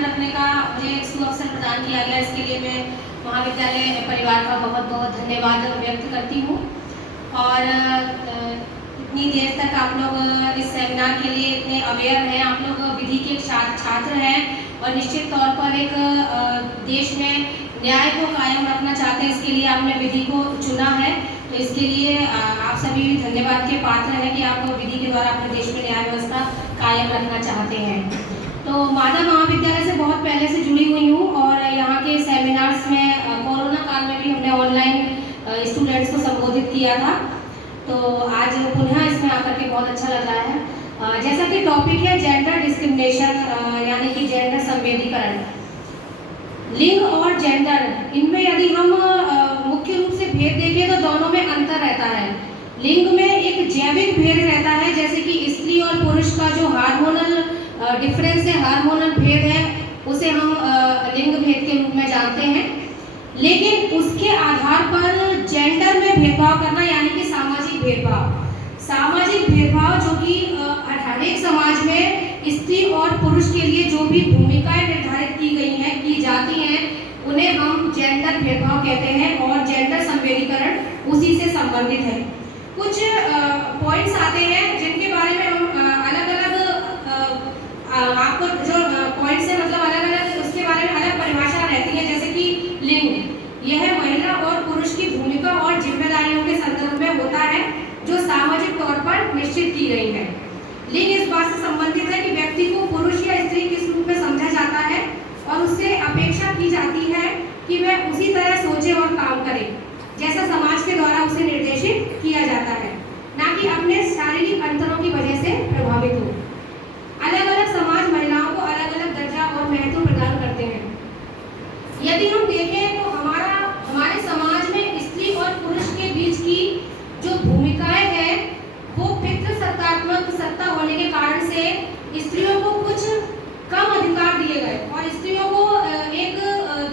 ध्यान रखने का मुझे सुअवसर प्रदान किया गया, इसके लिए मैं महाविद्यालय परिवार का बहुत बहुत धन्यवाद व्यक्त करती हूँ। और इतनी देर तक आप लोग इस सेमिनार के लिए इतने अवेयर हैं, आप लोग विधि के छात्र हैं और निश्चित तौर पर एक देश में न्याय को कायम रखना चाहते हैं, इसके लिए आपने विधि को चुना है। तो इसके लिए आप सभी धन्यवाद के पात्र हैं कि आप विधि के द्वारा अपने देश में न्याय व्यवस्था कायम रखना चाहते हैं। तो माधव महाविद्यालय से बहुत पहले से जुड़ी हुई हूँ और यहाँ के सेमिनार्स में कोरोना काल में भी हमने ऑनलाइन स्टूडेंट्स को संबोधित किया था। तो आज पुनः इसमें आकर के बहुत अच्छा लग रहा है। जैसा कि टॉपिक है जेंडर डिस्क्रिमिनेशन, यानी कि जेंडर संवेदीकरण। लिंग और जेंडर, इनमें यदि हम मुख्य रूप से भेद देखें तो दोनों में अंतर रहता है। लिंग में एक जैविक भेद रहता है, जैसे कि स्त्री और पुरुष का जो हार्मोनल डिफरेंस है, हार्मोनल भेद है, उसे हम लिंग भेद के रूप में जानते हैं। लेकिन उसके आधार पर जेंडर में भेदभाव करना, यानी कि सामाजिक भेदभाव, सामाजिक भेदभाव जो कि हर एक समाज में स्त्री और पुरुष के लिए जो भी भूमिकाएं निर्धारित की गई हैं, की जाती हैं, उन्हें हम जेंडर भेदभाव कहते हैं और जेंडर संवेदीकरण उसी से संबंधित है। कुछ पॉइंट्स आते हैं जिनके बारे में हम अलग अलग आपको जो पॉइंट्स है, मतलब अलग अलग उसके बारे में अलग परिभाषा रहती है। जैसे कि लिंग, यह महिला और पुरुष की भूमिका और जिम्मेदारियों के संदर्भ में होता है जो सामाजिक तौर पर निश्चित की गई है। लिंग इस बात से संबंधित है कि व्यक्ति को पुरुष या स्त्री किस रूप में समझा जाता है और उससे अपेक्षा की जाती है कि वह उसी तरह सोचे और काम करे जैसा समाज के द्वारा उसे निर्देशित किया जाता है, ना कि अपने शारीरिक अंतरों की वजह से प्रभावित हो। अलग अलग समाज महिलाओं को अलग अलग दर्जा और महत्व प्रदान करते हैं। यदि हम देखें तो हमारे समाज में स्त्री और पुरुष के बीच की जो भूमिकाएं हैं वो पितृसत्तात्मक सत्ता होने के कारण से स्त्रियों को कुछ कम अधिकार दिए गए और स्त्रियों को एक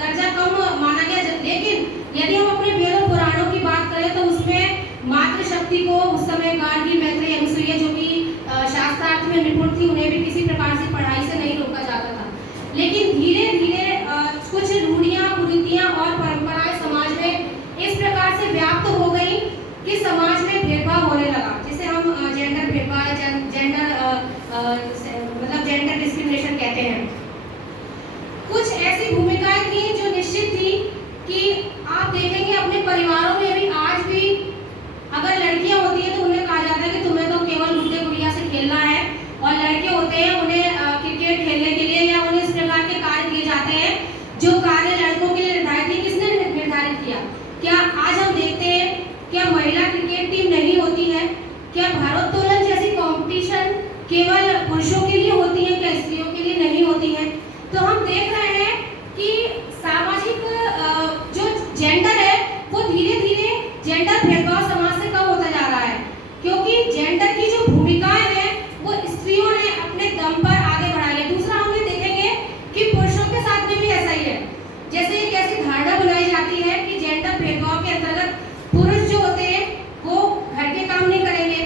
दर्जा कम माना गया। लेकिन यदि हम अपने वेद पुराणों की बात करें तो उसमें मातृशक्ति को उस समय गार्गी, मैत्रेयी, अनुसूया जो कि शास्त्रार्थ में निपुण थी, उन्हें भी किसी प्रकार से पढ़ाई से नहीं रोका जाता था। लेकिन धीरे धीरे कुछ रूढ़ियां, कुरीतियां और परंपराएं समाज में इस प्रकार से व्याप्त हो गई कि समाज में भेदभाव होने लगा, जिसे हम जेंडर भेदभाव, मतलब जेंडर डिस्क्रिमिनेशन कहते हैं। कुछ ऐसी भूमिकाएं थी जो निश्चित थी कि आप देखेंगे अपने परिवारों में भी आज भी अगर लड़कियां होती हैं तो उन्हें कहा जाता है कि तुम्हें तो केवल गुड्डे गुड़िया से खेलना है, और लड़के होते हैं उन्हें क्रिकेट खेलने के लिए या उन्हें इस प्रकार के कार्य दिए जाते हैं जो कार्य लड़कों के लिए निर्धारित है। किसने निर्धारित किया? क्या आज हम देखते हैं क्या महिला क्रिकेट टीम नहीं होती है? क्या भारोत्तोलन जैसी कंपटीशन केवल पुरुषों के लिए होती है, क्या स्त्रियों के लिए नहीं होती है? तो हम देख रहे हैं कि सामाजिक जो जेंडर है वो धीरे धीरे जेंडर भेदभाव समाज से कम होता जा रहा है, क्योंकि जेंडर की जो भूमिकाएं हैं वो स्त्रियों ने अपने दम पर आगे बढ़ाई है। दूसरा हम ये देखेंगे कि पुरुषों के साथ में भी ऐसा ही है। जैसे एक ऐसी धारणा बनाई जाती है कि जेंडर भेदभाव के अंतर्गत पुरुष जो होते हैं वो घर के काम नहीं करेंगे।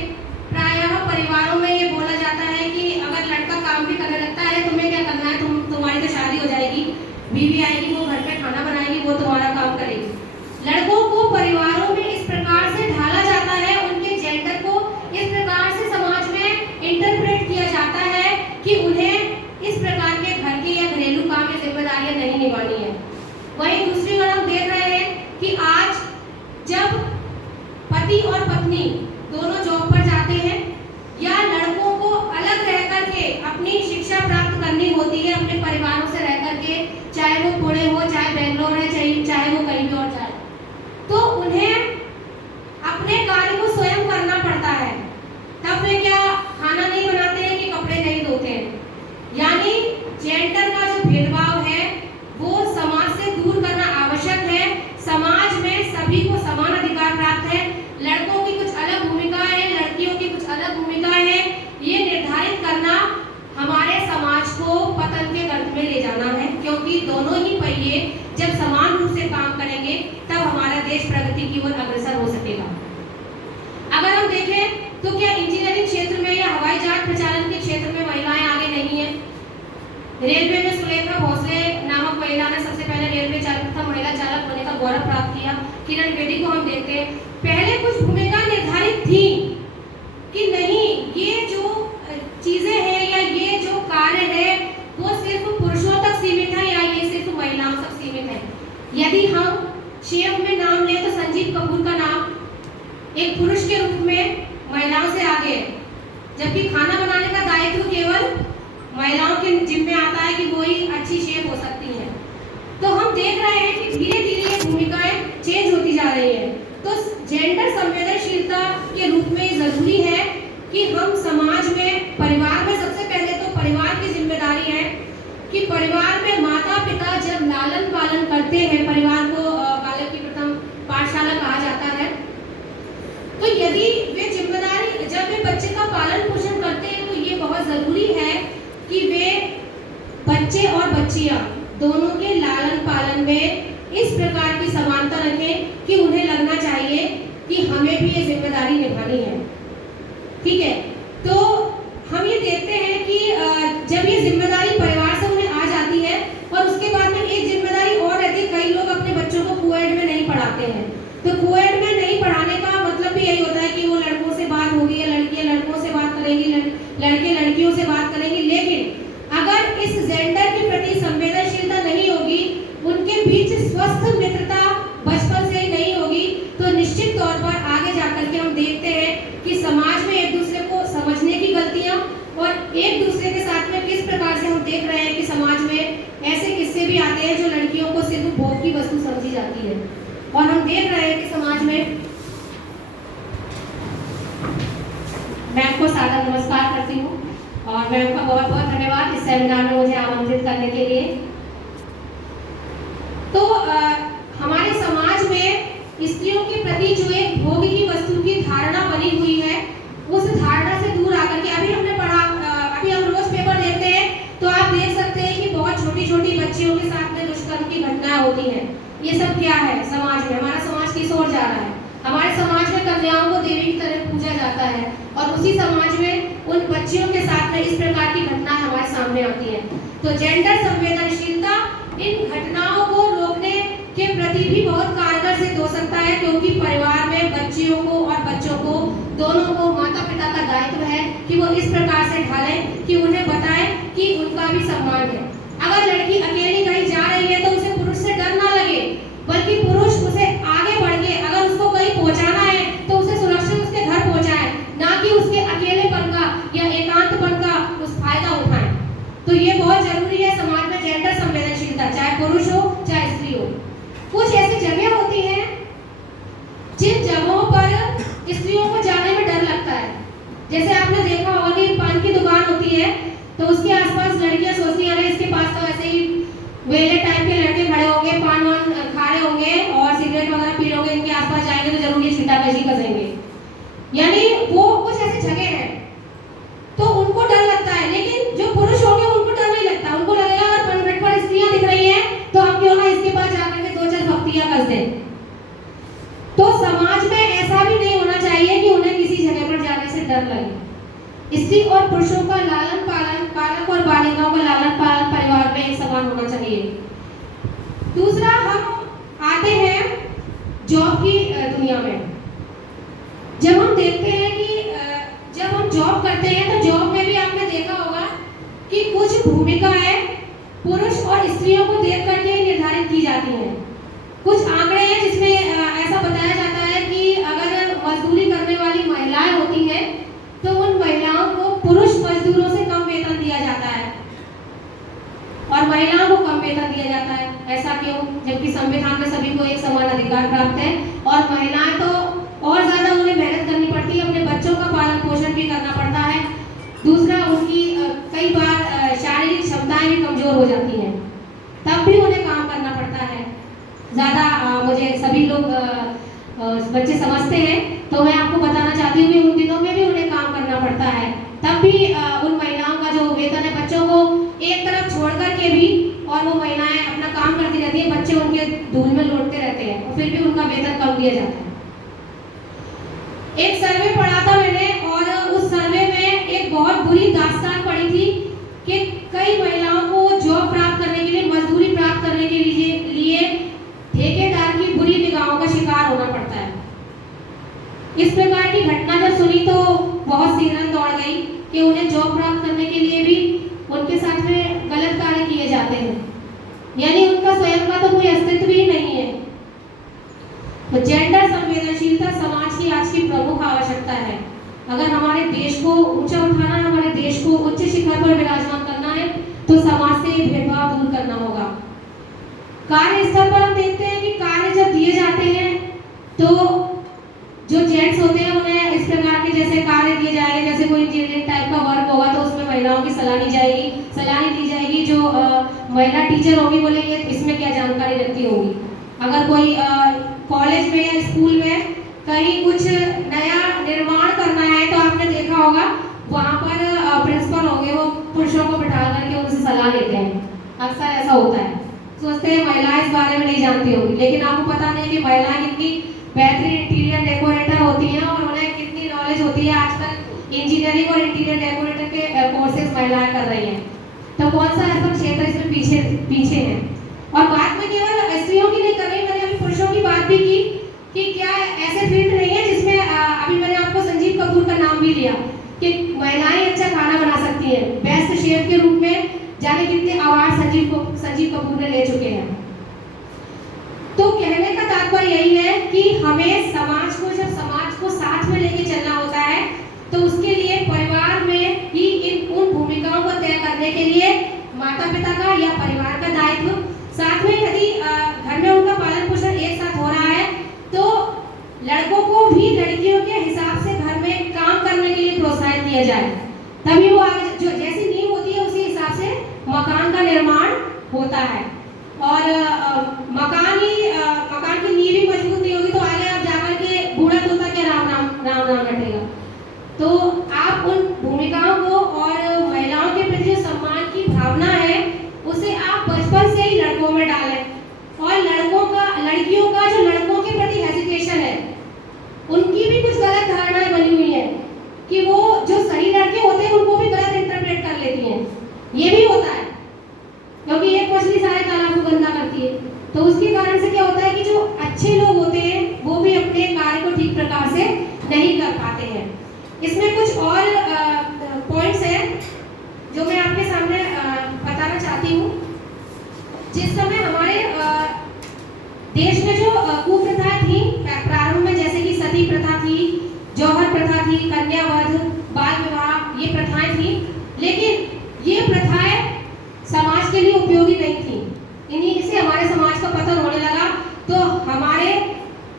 प्रायः परिवारों में ये बोला जाता है कि अगर लड़का काम भी करने लगता है, तुम्हें क्या करना है, तुम्हारी तो शादी हो जाएगी, बीवी आएगी, वो घर पे खाना बनाएगी, वो तुम्हारा काम करेगी। लड़कों को परिवारों में इस प्रकार से ढाला जाता है, उनके जेंडर को इस प्रकार से समाज में इंटरप्रेट किया जाता है कि उन्हें इस प्रकार के घर के या घरेलू काम की जिम्मेदारियां नहीं निभानी है। वहीं दूसरी ओर हम देख रहे हैं कि आज जब पति और पत्नी दोनों जॉब पर जाते हैं या लड़कों को अलग रह करके अपनी शिक्षा प्राप्त करनी होती है अपने परिवारों से रह करके, चाहे वो पुणे हो, चाहे बेंगलोर है, चाहे वो कहीं भी और जाए, तो उन्हें अपने कार्य को स्वयं करना पड़ता है। तब वे क्या खाना नहीं बनाते हैं कि कपड़े नहीं धोते हैं? यानी जेंडर का जो भेदभाव है वो समाज से दूर करना आवश्यक है। समाज में सभी को समान अधिकार प्राप्त है। लड़कों की कुछ अलग भूमिकाएं हैं, लड़कियों की कुछ अलग भूमिकाएं हैं। ये निर्धारित करना हमारे समाज को पतन के गर्त में ले जाना है, क्योंकि दोनों ही पहिए जब समान रूप से काम करेंगे तब हमारा देश प्रगति की ओर अग्रसर हो सकेगा। अगर हम देखें तो क्या इंजीनियरिंग क्षेत्र में या हवाई जहाज प्रचालन के क्षेत्र में महिलाएं आगे नहीं है? रेलवे में सुलेखा भोसले नामक महिला ने सबसे पहले रेलवे चालक तथा महिला चालक होने का गौरव प्राप्त किया। किरण बेदी को हम देखते हैं, पहले कुछ भूमिका निर्धारित थी कि नहीं ये जो चीजें हैं या ये जो कार्य है वो सिर्फ पुरुषों तक सीमित है या ये सिर्फ महिलाओं तक सीमित है। यदि हम शेफ में नाम लें तो संजीव कपूर का नाम एक पुरुष के रूप में महिलाओं से आगे है, जबकि खाना बनाने का दायित्व केवल महिलाओं के जिम्मे आता है कि वो ही अच्छी शेफ हो सकती हैं। तो हम देख रहे हैं कि धीरे धीरे ये भूमिकाएं चेंज होती जा रही हैं। तो जेंडर संवेदनशीलता के रूप में जरूरी है कि हम समाज में, परिवार में, सबसे पहले तो परिवार की जिम्मेदारी है कि परिवार में माता पिता जब लालन पालन करते हैं, परिवार को बालक की प्रथम पाठशाला कहा जाता है, तो यदि वे जिम्मेदारी जब वे बच्चे का पालन पोषण करते हैं तो ये बहुत जरूरी है कि वे बच्चे और बच्चियां दोनों के लालन पालन में इस प्रकार की समानता रखें कि उन्हें लगना चाहिए कि हमें भी ये जिम्मेदारी निभानी है। ठीक है, तो हम ये देखते हैं कि जब ये जिम्मेदारी परिवार से उन्हें आ जाती है और उसके बाद में एक जिम्मेदारी और रहती है, कई लोग अपने बच्चों को कोएड में नहीं पढ़ाते हैं। तो कोएड में नहीं पढ़ाने का मतलब भी यही होता है कि वो लड़कों से बात होगी या लड़कियां लड़कों से बात करेंगी, लड़के लड़कियों से बात करेंगे। लेकिन अगर इस जेंडर के प्रति संवेदनशीलता नहीं होगी, उनके बीच स्वस्थ मित्रता बचपन से ही नहीं होगी, तो निश्चित तौर पर आगे जाकर के हम देखते हैं कि समाज में एक दूसरे को समझने की गलतियां और एक दूसरे के साथ में किस प्रकार से हम देख रहे हैं कि समाज में ऐसे किस्से भी आते हैं जो लड़कियों को सिर्फ भोग की वस्तु समझी जाती है। और हम देख रहे हैं कि समाज में, मैम को सादर नमस्कार करती हूँ और मैम का बहुत बहुत धन्यवाद इस सेमिनार में मुझे आमंत्रित करने के लिए। तो हमारे समाज में स्त्रियों के प्रति जो एक भोग की वस्तु की धारणा बनी हुई है, उस धारणा से दूर आकर के अभी हमने पढ़ा, अभी हम रोज पेपर देखते हैं तो आप देख सकते हैं कि बहुत छोटी छोटी बच्चियों के साथ में दुष्कर्म की घटनाएं होती हैं। ये सब क्या है समाज में? हमारा समाज किस ओर जा रहा है? हमारे समाज में कन्याओं को देवी की तरह पूजा जाता है और उसी समाज में उन बच्चियों के साथ में इस प्रकार की घटनाएं हमारे सामने आती हैं। तो जेंडर संवेदनशीलता इन घटनाओं को रोकने के प्रति भी बहुत कारगर सिद्ध हो सकता है, क्योंकि परिवार में बच्चियों को और बच्चों को दोनों को माता पिता का दायित्व है कि वो इस प्रकार से ढालें कि उन्हें बताएं कि उनका भी सम्मान है। अगर लड़की अकेली कहीं जा रही है तो उसे पुरुष से डर ना लगे, बल्कि पुरुष उसे आगे बढ़ के अगर उसको कहीं पहुंचाना है तो उसे सुरक्षित उसके घर पहुंचाए, ना कि उसके अकेलेपन का या एकांतपन का उस फायदा उठाए। तो ये बहुत जरूरी है समाज में जेंडर संवेदनशीलता, चाहे पुरुष हो चाहे स्त्री हो। कुछ ऐसी जगह होती हैं जिन जगहों पर स्त्रियों को जाने में डर लगता है। जैसे आपने देखा होगा कि पान की दुकान होती है तो उसके आसपास लड़कियां सोचती हैं अरे इसके पास तो ऐसे ही वेले टाइप के लड़के खड़े होंगे, पान वान खा रहे होंगे और सिगरेट वगैरह पी रहे होंगे, इनके आसपास जाएंगे तो जरूर ये छींटाकशी करेंगे। यानी वो कुछ ऐसी जगह है तो उनको डर लगता है, लेकिन जो पुरुष होंगे उनको डर नहीं लगता। उनको लगेगा अगर पनघट पर स्त्रियां दिख रही हैं तो हम क्यों ना इसके पास जाकर के दो चार भक्तियां कर दें। तो समाज में ऐसा भी नहीं होना चाहिए कि उन्हें किसी जगह पर जाने से डर लगे। स्त्री और पुरुषों का लालन पालन, बालक और बालिकाओं का लालन पालन परिवार में एक समान होना चाहिए। दूसरा, हम आते हैं जॉब की दुनिया में। जब हम देखते हैं कि जब हम जॉब करते हैं तो जॉब में भी आपने देखा होगा कि कुछ भूमिकाएं पुरुष और स्त्रियों को देख करके निर्धारित की जाती हैं। कुछ आंकड़े हैं जिसमें ऐसा बताया जाता है कि अगर मजदूरी करने वाली महिलाएं होती हैं तो उन महिलाओं को पुरुष मजदूरों से कम वेतन दिया जाता है और महिलाओं को कम वेतन दिया जाता है। ऐसा क्यों? जबकि संविधान में सभी को एक समान अधिकार प्राप्त है और महिलाएं तो और ज्यादा उन्हें मेहनत करनी पड़ती है, अपने बच्चों का पालन पोषण भी करना पड़ता है। दूसरा, उनकी कई बार शारीरिक क्षमताएं भी कमजोर हो जाती हैं, तब भी उन्हें काम करना पड़ता है। ज़्यादा मुझे सभी लोग बच्चे समझते हैं तो मैं आपको बताना चाहती हूँ कि उन दिनों में भी उन्हें काम करना पड़ता है, तब भी उन महिलाओं का जो वेतन है, बच्चों को एक तरफ छोड़ करके भी और वो महिलाएं अपना काम करती रहती है, बच्चे उनके धूल में लौटते रहते हैं और फिर भी उनका वेतन कम दिया जाता है। एक सर्वे पढ़ा था मैंने और उस सर्वे में एक बहुत बुरी दास्तान पड़ी थी कि कई महिलाओं को जॉब प्राप्त करने के लिए उन्हें जॉब प्राप्त करने के लिए भी उनके साथ में गलत कार्य किए जाते हैं, यानी उनका स्वयं का तो कोई अस्तित्व ही नहीं है। तो जेंडर संवेदनशीलता समाज की आज की प्रमुख आवश्यकता है। अगर हमारे देश को ऊंचा उठाना है, हमारे देश को उच्च शिखर पर विराजमान करना है, तो समाज से भेदभाव दूर करना होगा। कार्य स्थल पर हम देखते हैं कि कार्य जब दिए जाते हैं तो जो जेंट्स होते हैं उन्हें इस प्रकार के जैसे कार्य दिए जाएंगे, जैसे कोई इंजीनियरिंग टाइप का वर्क होगा तो उसमें महिलाओं की सलाह दी जाएगी। जो महिला टीचर होगी बोलेंगे इसमें क्या जानकारी रखती होगी। अगर कोई कॉलेज में या स्कूल में कहीं कुछ नया निर्माण करना है तो आपने देखा होगा वहाँ पर प्रिंसिपल होंगे, वो पुरुषों को बिठा करके उनसे सलाह लेते हैं। अक्सर ऐसा होता है, सोचते हैं महिलाएं इस बारे में नहीं जानती होगी, लेकिन आपको पता नहीं कि महिलाएं कितनी बेहतरीन इंटीरियर डेकोरेटर होती हैं और उन्हें कितनी नॉलेज होती है। आजकल इंजीनियरिंग और इंटीरियर डेकोरेटर के कोर्सेज महिलाएं कर रही हैं, तो कौन सा ऐसा क्षेत्र इसमें पीछे है। और बात में केवल स्त्रियों की नहीं कर रही, मैंने अभी पुरुषों की बात भी की कि क्या ऐसे फील्ड नहीं है जिसमें अभी मैंने आपको संजीव कपूर का नाम भी लिया कि महिलाएं अच्छा खाना बना सकती हैं। बेस्ट शेफ के रूप में जाने कितने अवार्ड संजीव कपूर ने ले चुके हैं। तो कहने का तात्पर्य यही है कि हमें समाज को साथ में लेके चलना होता है, तो उसके लिए परिवार में ही उन भूमिकाओं को तय करने के लिए माता पिता का या परिवार का दायित्व, साथ में यदि घर में उनका पालन पोषण एक साथ हो रहा है तो लड़कों को भी लड़कियों के हिसाब से घर में काम करने के लिए प्रोत्साहित किया जाए, तभी वो आगे जो जैसी नींव होती है उसी हिसाब से मकान का निर्माण होता है। और मकान की नींव ही मजबूत नहीं होगी तो आगे आप जाकर के बूढ़ा तोता क्या राम रटेगा। तो आप उन भूमिकाओं को और महिलाओं के प्रति जो सम्मान की भावना है उसे आप बचपन से ही लड़कों में डालें। और लड़कियों का जो लड़कों के प्रति हेजिटेशन है, उनकी भी कुछ गलत धारणाएं बनी हुई है कि वो जो सही लड़के होते हैं उनको भी गलत इंटरप्रेट कर लेती हैं। ये भी होता है क्योंकि एक मछली सारे तालाब को गंदा करती है, तो उसके कारण से क्या होता है कि जो अच्छे लोग होते हैं वो भी अपने कार्य को ठीक प्रकार से नहीं कर पाते हैं। इसमें कुछ और पॉइंट्स हैं जो मैं आपके सामने बताना चाहती हूँ। जिस समय हमारे देश में जो कुप्रथाएं थी प्रारंभ में, जैसे कि सती प्रथा थी, जौहर प्रथा थी, कन्यावध, बाल विवाह, ये प्रथाएं थी, लेकिन ये प्रथाएं समाज के लिए उपयोगी नहीं थी। इन्हीं से हमारे समाज का पतन होने लगा। तो हमारे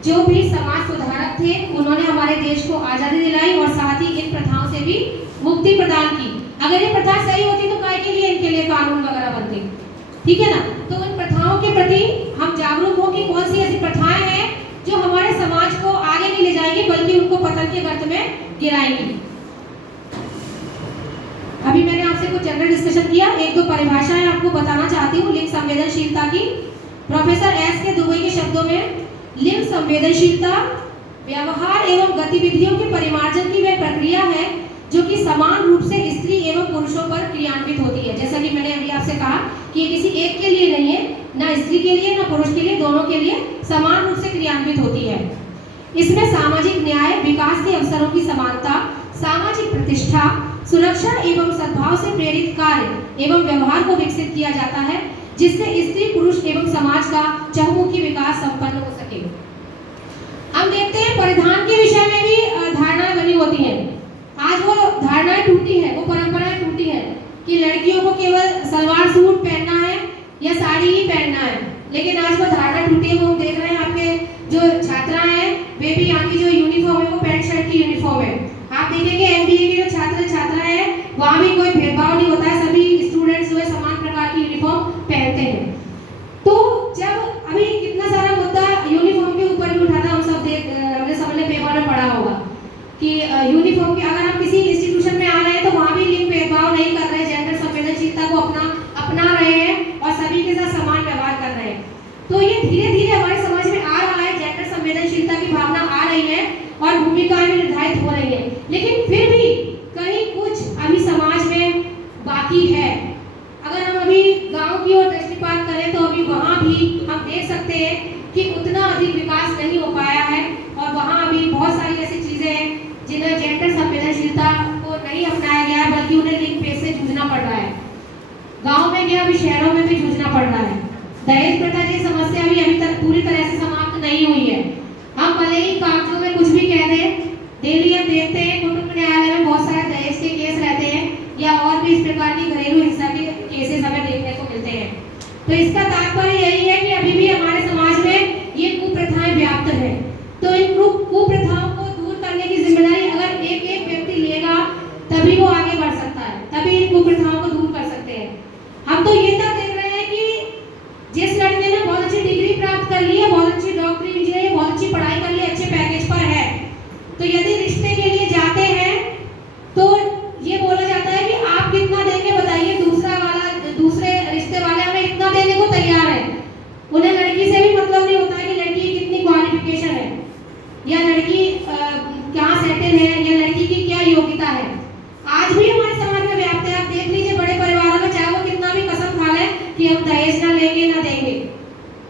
जो भी समाज सुधारक थे उन्होंने हमारे देश को आज़ादी दिलाई और साथ ही इन प्रथाओं से भी मुक्ति प्रदान की। अगर ये प्रथा सही होती तो काय के लिए इनके लिए कानून वगैरह बनते, ठीक है ना। तो इन प्रथाओं के प्रति हम जागरूक हो कि कौन सी ऐसी प्रथाएं हैं जो हमारे समाज को आगे नहीं ले जाएगी बल्कि उनको पतन के गर्त में गिराएंगी। अभी मैंने आपसे कुछ जनरल डिस्कशन किया, एक दो परिभाषाएं आपको बताना चाहती हूँ लिंग संवेदनशीलता की। प्रोफेसर एस के दुबे के शब्दों में लिंग संवेदनशीलता व्यवहार एवं गतिविधियों के परिमार्जन की वह प्रक्रिया है जो कि समान रूप से स्त्री एवं पुरुषों पर क्रियान्वित होती है। जैसा कि मैंने अभी आपसे कहा कि ये किसी एक के लिए नहीं है, ना स्त्री के लिए ना पुरुष के लिए, दोनों के लिए समान रूप से क्रियान्वित होती है। इसमें सामाजिक न्याय, विकास के अवसरों की समानता, सामाजिक प्रतिष्ठा, सुरक्षा एवं सद्भाव से प्रेरित कार्य एवं व्यवहार को विकसित किया जाता है जिससे स्त्री पुरुष एवं समाज का चहुमुखी विकास संपन्न हो सके। हम देखते हैं परिधान के विषय में भी धारणाएं बनी होती हैं। आज वो धारणाएं टूटी है, वो परंपराएं टूटी है कि लड़कियों को केवल सलवार सूट पहनना है या साड़ी ही पहनना है, लेकिन आज वो धारणा टूटी है। वो हम देख रहे हैं आपके जो छात्राएं हैं वे भी यहाँ की जो यूनिफॉर्म है वो पैंट शर्ट की यूनिफॉर्म है। आप देखेंगे एमबीए के जो छात्रा है वहाँ भी कोई भेदभाव नहीं होता है, सभी स्टूडेंट्स जो है समान प्रकार की यूनिफॉर्म पहनते हैं। तो जब अभी कितना सारा मुद्दा यूनिफॉर्म के ऊपर भी उठा था, हमने सबने पेपर में पढ़ा होगा कि यूनिफॉर्म की अगर हम किसी इंस्टीट्यूशन में आ रहे हैं तो वहाँ भी लिंग भेदभाव नहीं कर रहे, जेंडर संवेदनशीलता को अपना रहे हैं और सभी के साथ समान व्यवहार कर रहे हैं। तो ये धीरे धीरे हमारे समाज में आ रहा है, जेंडर संवेदनशीलता की भावना आ रही है और भूमिकाएं भी निर्धारित हो रही है, लेकिन फिर भी कहीं कुछ अभी समाज में बाकी है। अगर हम अभी गांव की ओर दृष्टिपात करें तो अभी वहाँ भी हम देख सकते हैं कि उतना अधिक विकास नहीं हो पाया है और वहाँ अभी बहुत सारी ऐसी चीजें हैं जिन्हें जेंडर संवेदनशीलता को नहीं अपनाया गया है, बल्कि उन्हें लिंग भेद से जूझना पड़ रहा है। गांव में क्या, अभी शहरों में भी जूझना पड़ रहा है। दहेज प्रथा की समस्या भी अभी तक पूरी तरह से समाप्त नहीं हुई है। हम भले ही कागजों में कुछ भी कह दें, डेली हम देखते हैं कुटुंब न्यायालय में बहुत सारे दहेज के केस रहते हैं, या और भी इस प्रकार की घरेलू हिंसा के केसेस हमें देखने को मिलते हैं। तो इसका तात्पर्य यही है कि अभी भी हमारे समाज में ये कुप्रथाएं व्याप्त है। तो इन कुप्रथाओं को दूर करने की जिम्मेदारी अगर एक एक व्यक्ति लेगा, तभी वो आगे बढ़ सकता है, तभी इन कुप्रथाओं को दूर कर सकते हैं। हम तो ये तक देख रहे हैं कि जिस लड़के ने बहुत अच्छी डिग्री प्राप्त कर ली है, बहुत अच्छी डॉक्टरी इंजीनियरिंग, बहुत अच्छी पढ़ाई कर ली, अच्छे पैकेज पर है, तो यदि रिश्ते के लिए जाते हैं तो ये बोला जाता है कि आप कितना देंगे बताइए, दूसरे रिश्ते वाले हमें इतना देने को तैयार है। उन्हें लड़की से भी मतलब नहीं होता है कि लड़की की कितनी क्वालिफिकेशन है, या लड़की कहाँ सेटल है, या लड़की की क्या योग्यता है। आज भी हमारे समाज में व्याप्त है। आप देख लीजिए बड़े परिवारों में, चाहे वो कितना भी कसम खा ले कि हम दहेज ना लेंगे ना देंगे,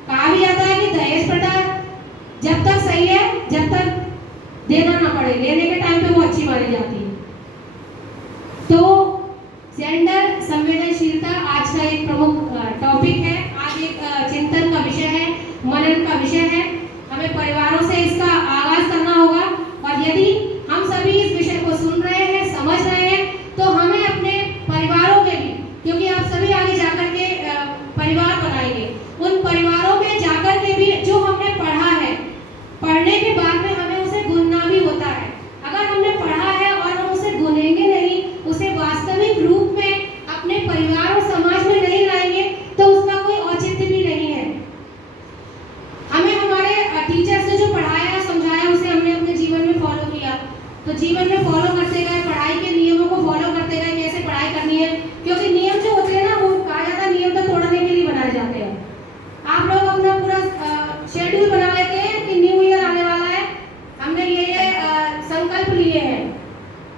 कहा भी जाता है कि दहेज प्रथा जब तक सही है, जब तक देना ना पड़े, लेने के टाइम पे वो अच्छी मानी जाती है। तो जेंडर संवेदनशीलता आज का एक प्रमुख टॉपिक है, आज एक चिंतन का विषय है, मनन का विषय है। हमें परिवारों से इसका आगाज करना होगा, और यदि हम सभी इस विषय को सुन रहे हैं, समझ रहे हैं, तो हमें अपने परिवारों में भी, क्योंकि आप सभी आगे जाकर के परिवार बनाएंगे, उन परिवारों में जाकर के भी जो हमने पढ़ा है, पढ़ने के बाद में हमें उसे गुनना भी होता है। अगर हमने पढ़ा है और हम उसे गुनेंगे नहीं, उसे वास्तविक रूप में अपने परिवार और समाज में नहीं लाएंगे, तो उसका कोई औचित्य भी नहीं है। हमें हमारे टीचर से जो पढ़ाया समझाया, उसे हमने अपने जीवन में फॉलो किया, तो जीवन में फॉलो करते गए, पढ़ाई के नियमों को फॉलो करते गए, कैसे पढ़ाई करनी है, क्योंकि नियम जो होते हैं ना, वो कहा जाता है नियम तो तोड़ने के लिए बनाए जाते हैं। आप लोग अपना पूरा शेड्यूल बना लेते हैं कि न्यू ईयर आने वाला है, हमने ये संकल्प लिए हैं,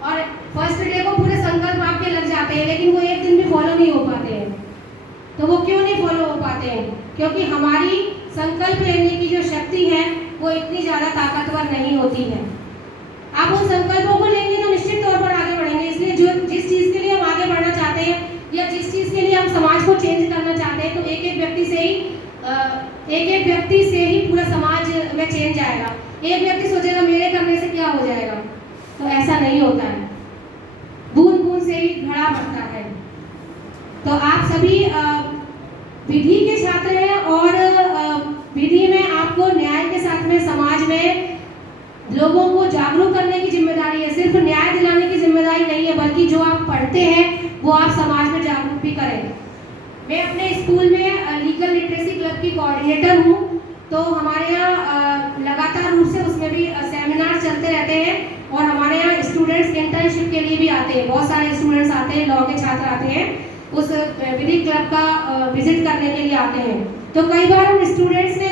और फर्स्ट डे को पूरे संकल्प आपके लग जाते हैं, लेकिन वो एक दिन भी फॉलो नहीं हो पाते हैं। तो वो क्यों नहीं फॉलो हो पाते हैं? क्योंकि हमारी संकल्प लेने की जो शक्ति है वो इतनी ज़्यादा ताकतवर नहीं होती है। आप उन संकल्पों को लेंगे तो निश्चित तौर पर आगे बढ़ेंगे। इसलिए जिस चीज़ के लिए हम आगे बढ़ना चाहते हैं, या जिस चीज़ के लिए हम समाज को चेंज करना चाहते हैं, तो एक एक व्यक्ति से ही पूरा समाज में चेंज आएगा। एक व्यक्ति सोचेगा मेरे करने से क्या हो जाएगा, तो ऐसा नहीं होता है। बूंद बूंद से ही घड़ा भरता है। तो आप सभी विधि के छात्र हैं, और विधि में आपको न्याय के साथ में समाज में लोगों को जागरूक करने की जिम्मेदारी है। सिर्फ न्याय दिलाने की जिम्मेदारी नहीं है, बल्कि जो आप पढ़ते हैं वो आप समाज में जागरूक भी करें। मैं अपने स्कूल में लीगल लिटरेसी क्लब की कोऑर्डिनेटर हूँ, तो हमारे यहाँ लगातार रूप से उसमें भी सेमिनार चलते रहते हैं, और हमारे यहाँ स्टूडेंट्स इंटर्नशिप के लिए भी आते हैं। बहुत सारे स्टूडेंट्स आते हैं, लॉ के छात्र आते हैं, उस विधि क्लब का विजिट करने के लिए आते हैं। तो कई बार उन स्टूडेंट्स ने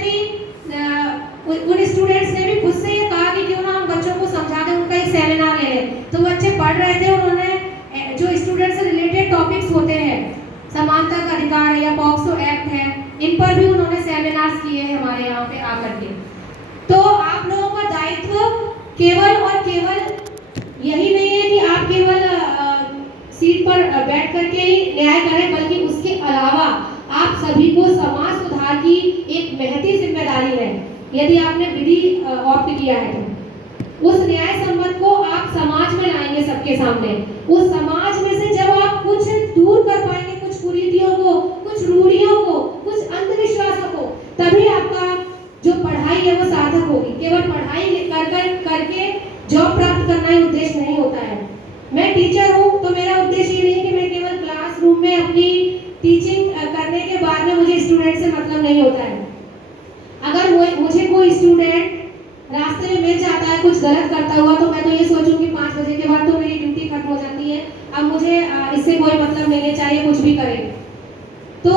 भी खुद से ये कहा कि क्यों ना हम बच्चों को समझा दें, उनका एक सेमिनार ले लें। तो बच्चे पढ़ रहे थे, उन्होंने जो स्टूडेंट से रिलेटेड टॉपिक्स होते हैं, समानता का अधिकार है या पॉक्सो एक्ट है, इन पर भी उन्होंने सेमिनार्स किए हैं हमारे यहाँ पे आकर के। तो आप लोगों का दायित्व केवल और केवल यही नहीं है कि आप केवल सीट पर बैठ करके ही न्याय करें, बल्कि उसके अलावा आप सभी को समाज सुधार की एक महती जिम्मेदारी है। यदि आपने विधि ऑप्ट किया है तो उस न्याय संबंध को आप समाज में लाएंगे सबके सामने। उस समाज में से जब आप कुछ दूर कर पाएंगे, कुछ कुरीतियों को, कुछ रूढ़ियों को, कुछ अंधविश्वासों को, तभी आपका जो पढ़ाई है वो सार्थक होगी। केवल पढ़ाई करके जॉब प्राप्त करना ही उद्देश्य नहीं होता है। मैं टीचर हूँ, तो मेरा उद्देश्य ये नहीं कि मैं केवल क्लासरूम में अपनी टीचिंग करने के बाद में मुझे स्टूडेंट से मतलब नहीं होता है। अगर मुझे कोई स्टूडेंट रास्ते में मिल जाता है कुछ गलत करता हुआ, तो मैं तो ये सोचूंगी 5 बजे के बाद तो मेरी ड्यूटी खत्म हो जाती है, अब मुझे इससे कोई मतलब नहीं चाहिए, कुछ भी करे। तो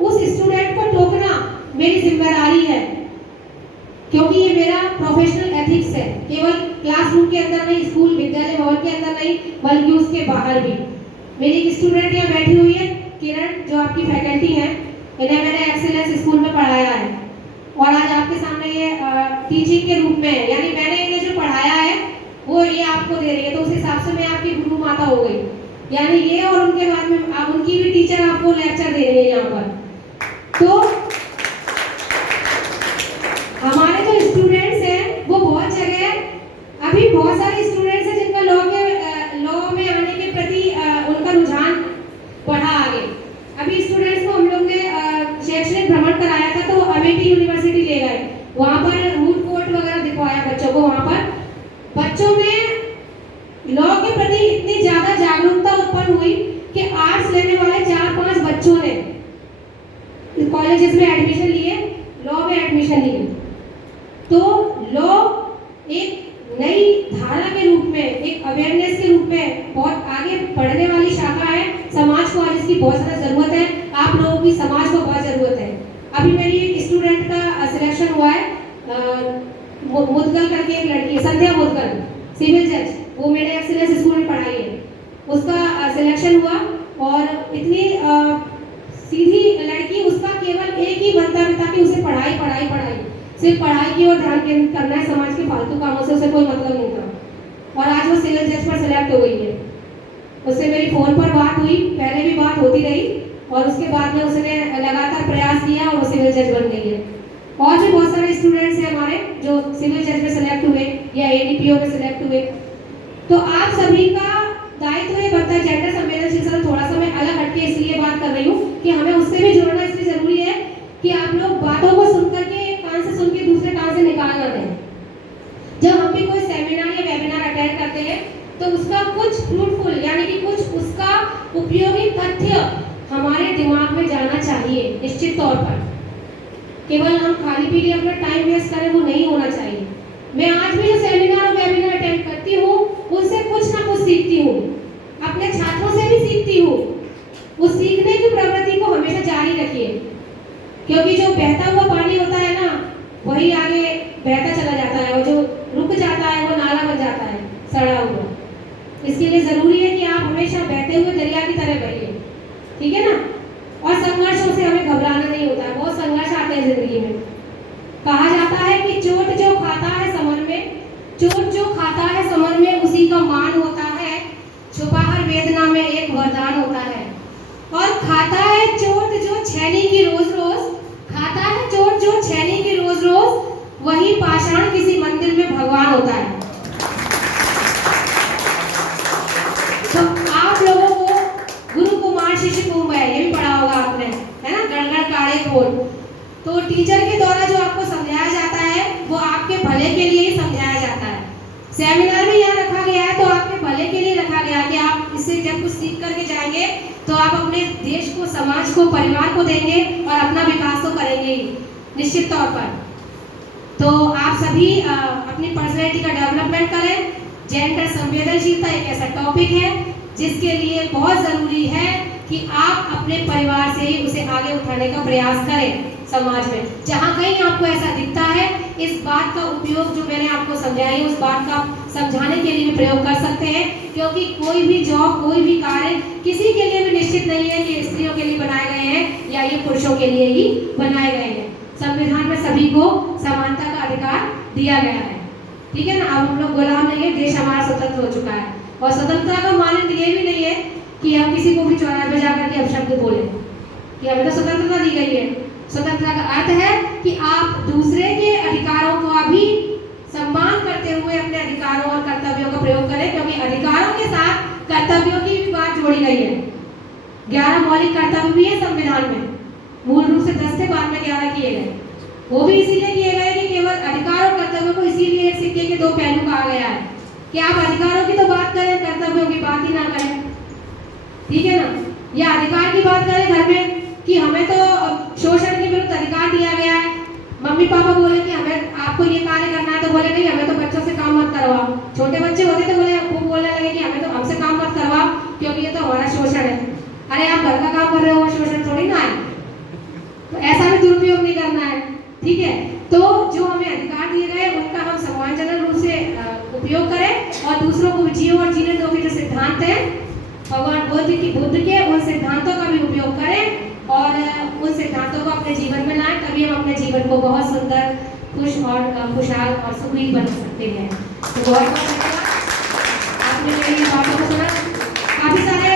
उस स्टूडेंट को टोकना मेरी जिम्मेदारी है, क्योंकि ये मेरा प्रोफेशनल एथिक्स है। केवल क्लासरूम के अंदर नहीं, स्कूल विद्यालय भवन के अंदर नहीं, बल्कि उसके बाहर भी। मेरी एक स्टूडेंट यहाँ बैठी हुई है, किरण, जो आपकी फैकल्टी है। इन्हें मैंने एक्सीलेंस स्कूल में पढ़ाया है, और आज आपके सामने ये टीचिंग के रूप में, यानी मैंने इन्हें जो पढ़ाया है वो ये आपको दे रही है, तो उस हिसाब से मैं आपकी गुरु माता हो गई। यानी ये और उनके बाद में आप उनकी भी टीचर आपको लेक्चर दे रही है यहाँ पर। तो हमारे जो स्टूडेंट्स हैं वो बहुत जगह अभी बहुत सारे स्टूडेंट्स हैं जिनका लॉ में आने के प्रति उनका रुझान बढ़ा आगे। अभी स्टूडेंट्स को हम लोग ने शैक्षणिक भ्रमण कराया था, तो अमेठी यूनिवर्सिटी ले गए, वहाँ पर मूड कोर्ट वगैरह दिखवाया बच्चों को। वहाँ पर बच्चों में लॉ के प्रति इतनी ज्यादा जागरूकता उत्पन्न हुई कि आर्ट्स लेने वाले 4-5 बच्चों ने कॉलेजेस में एडमिशन लिए, लॉ में एडमिशन लिए। तो लॉ एक नई धारा के रूप में, एक अवेयरनेस के रूप में बहुत आगे बढ़ने वाली शाखा है। समाज को आज इसकी बहुत ज़्यादा ज़रूरत है, आप लोगों की समाज को बहुत ज़रूरत है। अभी मेरी एक स्टूडेंट का सिलेक्शन हुआ है, मुदगल करके एक लड़की है, संध्या मुदगल, सिविल जज, वो मेरे एक्सीलेंस स्कूल में पढ़ाई है, उसका सिलेक्शन हुआ। और इतनी सीधी लड़की, उसका केवल एक ही मंतव्य था कि उसे पढ़ाई पढ़ाई पढ़ाई, सिर्फ पढ़ाई की ओर ध्यान केंद्रित करना है, समाज के फालतू कामों से उसे कोई मतलब नहीं था। और आज वो सिविल जज पर सिलेक्ट हो गई है। उससे मेरी फ़ोन पर बात हुई, पहले भी बात होती रही, और उसके बाद में उसने लगातार प्रयास किया और वो सिविल जज बन गई है। और भी बहुत सारे स्टूडेंट्स हैं हमारे जो सिविल जज में सिलेक्ट हुए या ADPO में सिलेक्ट हुए। तो आप सभी का दायित्व ये बनता है, जेंडर संवेदनशीलता थोड़ा सा मैं अलग हटके इसलिए बात कर रही हूँ कि हमें उससे भी जुड़ना इसलिए जरूरी है कि आप लोग बातों को सुनकर के एक कान से सुन के दूसरे कान से निकाल ना दें। जब हम भी कोई सेमिनार या वेबिनार अटेंड करते हैं तो उसका कुछ फ्रूटफुल यानी कि कुछ उसका उपयोगी तथ्य हमारे दिमाग में जाना चाहिए निश्चित तौर पर। केवल हम खाली पीली अपना टाइम वेस्ट करें, वो नहीं होना चाहिए। मैं आज भी जो सेमिनार और वेबिनार अटेंड करती हूँ उससे कुछ ना कुछ सीखती हूँ, अपने छात्रों से भी सीखती हूँ। उस सीखने की प्रवृत्ति को हमेशा जारी रखिए, क्योंकि जो बहता हुआ पानी होता है ना, वही आगे बहता चला जाता है, और जो रुक जाता है वो नाला बन जाता है सड़ा हुआ। इसके लिए जरूरी है कि आप हमेशा बहते हुए दरिया की तरह बहिए, ठीक है ना। और संघर्षों से हमें घबराना नहीं होता है, बहुत संघर्ष आते हैं जिंदगी में। कहा जाता है कि चोट जो खाता है समर में, चोट जो खाता है समर में उसी का मान होता है, छुपा हर वेदना में एक वरदान होता है। और खाता है चोट जो छैनी की रोज रोज, खाता है चोट जो छैनी की रोज रोज, वही पाषाण किसी मंदिर में भगवान होता है। तो आप लोगों को गुरु कुमार शिष्य कुंभ है, ये भी पढ़ा होगा आपने, है ना, गणगण काढ़े खोल। तो टीचर के द्वारा जो आपको समझाया जाता है वो आपके भले के लिए ही समझाया जाता है। सेमिनार में यहाँ रखा गया है तो आपके भले के लिए रखा गया है कि आप इससे जब कुछ सीख करके जाएंगे तो आप अपने देश को, समाज को, परिवार को देंगे और अपना विकास तो करेंगे ही निश्चित तौर पर। तो आप सभी अपनी पर्सनैलिटी का डेवलपमेंट करें। जेंडर संवेदनशीलता एक ऐसा टॉपिक है जिसके लिए बहुत ज़रूरी है कि आप अपने परिवार से ही उसे आगे उठाने का प्रयास करें समाज में। जहाँ कहीं आपको ऐसा दिखता है, इस बात का उपयोग जो मैंने आपको समझाई उस बात का समझाने के लिए भी प्रयोग कर सकते हैं, क्योंकि कोई भी जॉब, कोई भी कार्य किसी के लिए भी निश्चित नहीं है कि स्त्रियों के लिए बनाए गए हैं या ये पुरुषों के लिए ही बनाए गए हैं। संविधान में सभी को समानता का अधिकार दिया गया है, ठीक है ना। अब हम लोग गुलाम नहीं है, देश हमारा स्वतंत्र हो चुका है। और स्वतंत्रता का मानदंड ये भी नहीं है कि हम किसी को भी चौराहे पे जाकर के अपशब्द बोले कि हमें तो स्वतंत्रता दी गई है। स्वतंत्रता का अर्थ है कि आप दूसरे के अधिकारों का भी सम्मान करते हुए अपने अधिकारों और कर्तव्यों का प्रयोग करें, क्योंकि अधिकारों के साथ कर्तव्यों की भी बात जोड़ी गई है। 11 मौलिक कर्तव्य भी है संविधान में, मूल रूप से 10 थे, बाद में 11 किए गए। वो भी इसीलिए किए गए कि केवल अधिकार और कर्तव्यों को इसीलिए एक सिक्के के दो पहलू कहा गया है कि आप अधिकारों की तो बात करें, कर्तव्यों की बात ही ना करें, ठीक है ना। या अधिकार की बात करें घर में कि हमें तो शोषण के विरुद्ध अधिकार दिया गया है, मम्मी पापा बोले कि हमें आपको ये कार्य करना है तो बोले नहीं, हमें तो बच्चों से काम मत करवाओ। छोटे बच्चे होते तो बोलने लगे कि हमें तो हमसे काम मत करवाओ क्योंकि ये तो हमारा शोषण है। अरे आप घर का काम कर रहे हो, शोषण थोड़ी ना है। तो ऐसा भी दुरुपयोग नहीं करना है, ठीक है। तो जो हमें अधिकार दिए गए उनका हम सम्मानजनक रूप से उपयोग करें और दूसरों को जियो और जीने दो के जो सिद्धांत हैं भगवान बुद्ध के उन सिद्धांतों का भी उपयोग करें और उन सिद्धांतों को अपने जीवन में लाएं, तभी हम अपने जीवन को बहुत सुंदर, खुश और खुशहाल और सुखी बना सकते हैं। तो बहुत बहुत धन्यवाद। आपने मेरी बातों को सुना। काफ़ी सारे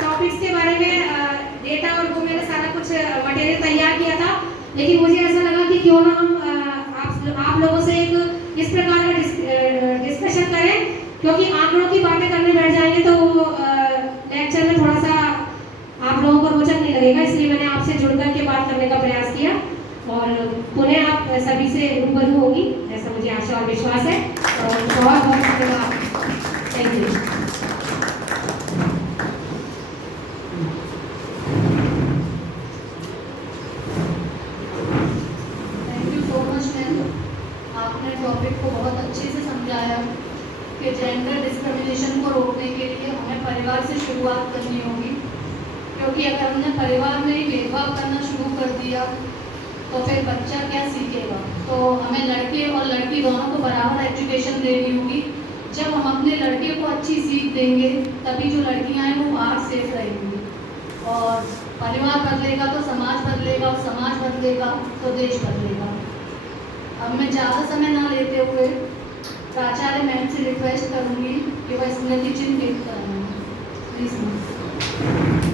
टॉपिक्स के बारे में डेटा और वो मैंने सारा कुछ मटेरियल तैयार किया था, लेकिन मुझे ऐसा लगा कि क्यों ना हम आप लोगों से एक इस प्रकार का डिस्कशन करें, क्योंकि आंकड़ों की बातें करने बैठ जाएंगे तो लेक्चर में थोड़ा सा आप लोगों को रोचक नहीं लगेगा, इसलिए मैंने आपसे जुड़ करके बात करने का प्रयास किया और पुनः आप सभी से रूबरू होगी ऐसा मुझे आशा और विश्वास है। और बहुत बहुत धन्यवाद। Thank you. Thank you so much ma'am, आपने टॉपिक को बहुत अच्छे से समझाया कि जेंडर डिस्क्रिमिनेशन को रोकने के लिए हमें परिवार से शुरुआत करनी होगी, क्योंकि अगर हमने परिवार में ही भेदभाव करना शुरू कर दिया तो फिर बच्चा क्या सीखेगा। तो हमें लड़के और लड़की दोनों को बराबर एजुकेशन देनी होगी। जब हम अपने लड़के को अच्छी सीख देंगे तभी जो लड़कियां हैं वो बाहर सेफ रहेंगी, और परिवार बदलेगा तो समाज बदलेगा, और समाज बदलेगा तो देश बदलेगा। अब मैं ज़्यादा समय ना लेते हुए प्राचार्य मैम से रिक्वेस्ट करूँगी कि वह स्मृति चिन्ह भेंट कराएं। Please ma'am.